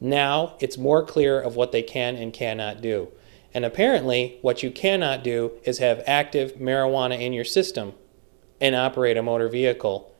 Now it's more clear of what they can and cannot do. And apparently, what you cannot do is have active marijuana in your system and operate a motor vehicle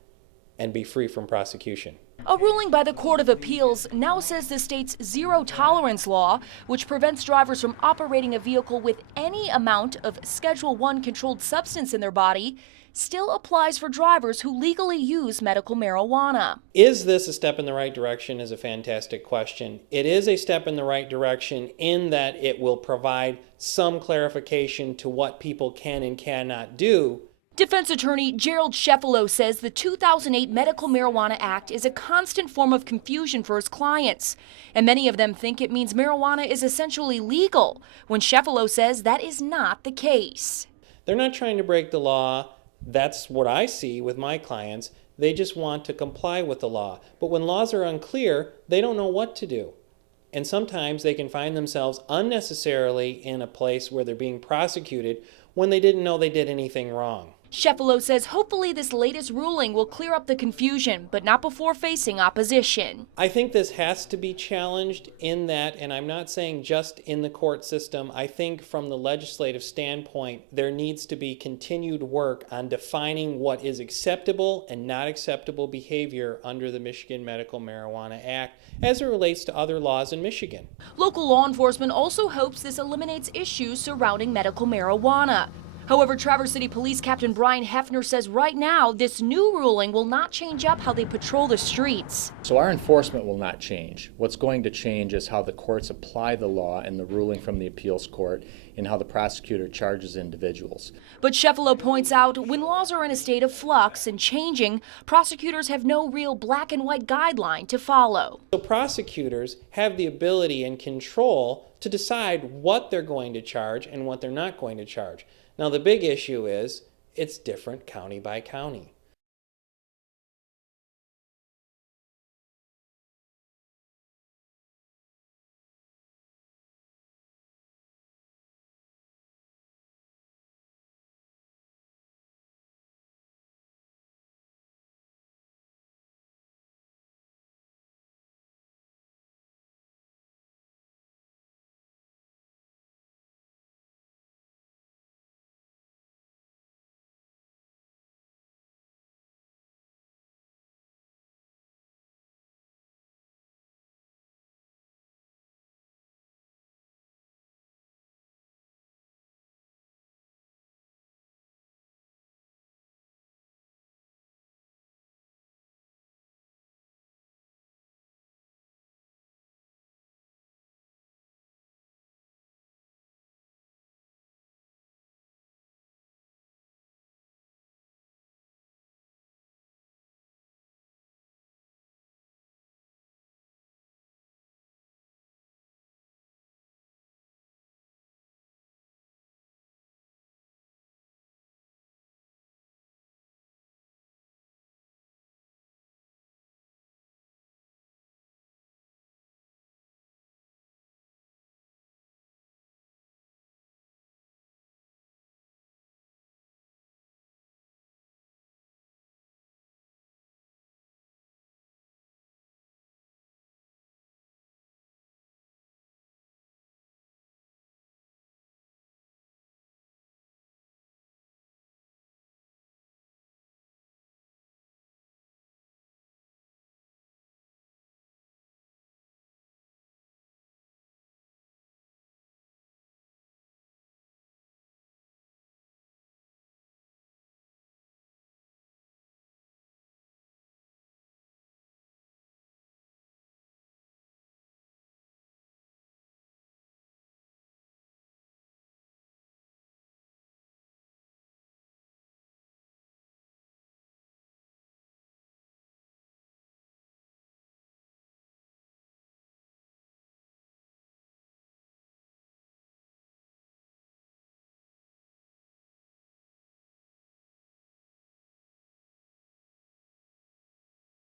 and be free from prosecution. A ruling by the Court of Appeals now says the state's zero tolerance law, which prevents drivers from operating a vehicle with any amount of Schedule I controlled substance in their body, still applies for drivers who legally use medical marijuana. Is this a step in the right direction is a fantastic question. It is a step in the right direction in that it will provide some clarification to what people can and cannot do. Defense attorney Gerald Sheffalo says the 2008 Medical Marijuana Act is a constant form of confusion for his clients, and many of them think it means marijuana is essentially legal, when Sheffalo says that is not the case. They're not trying to break the law. That's what I see with my clients. They just want to comply with the law. But when laws are unclear, they don't know what to do. And sometimes they can find themselves unnecessarily in a place where they're being prosecuted when they didn't know they did anything wrong. Sheffalo says hopefully this latest ruling will clear up the confusion, but not before facing opposition. I think this has to be challenged in that, and I'm not saying just in the court system, I think from the legislative standpoint, there needs to be continued work on defining what is acceptable and not acceptable behavior under the Michigan Medical Marijuana Act as it relates to other laws in Michigan. Local law enforcement also hopes this eliminates issues surrounding medical marijuana. However, Traverse City Police Captain Brian Hefner says right now this new ruling will not change up how they patrol the streets. So our enforcement will not change. What's going to change is how the courts apply the law and the ruling from the appeals court and how the prosecutor charges individuals. But Sheffalo points out when laws are in a state of flux and changing, prosecutors have no real black and white guideline to follow. So prosecutors have the ability and control to decide what they're going to charge and what they're not going to charge. Now, the big issue is it's different county by county.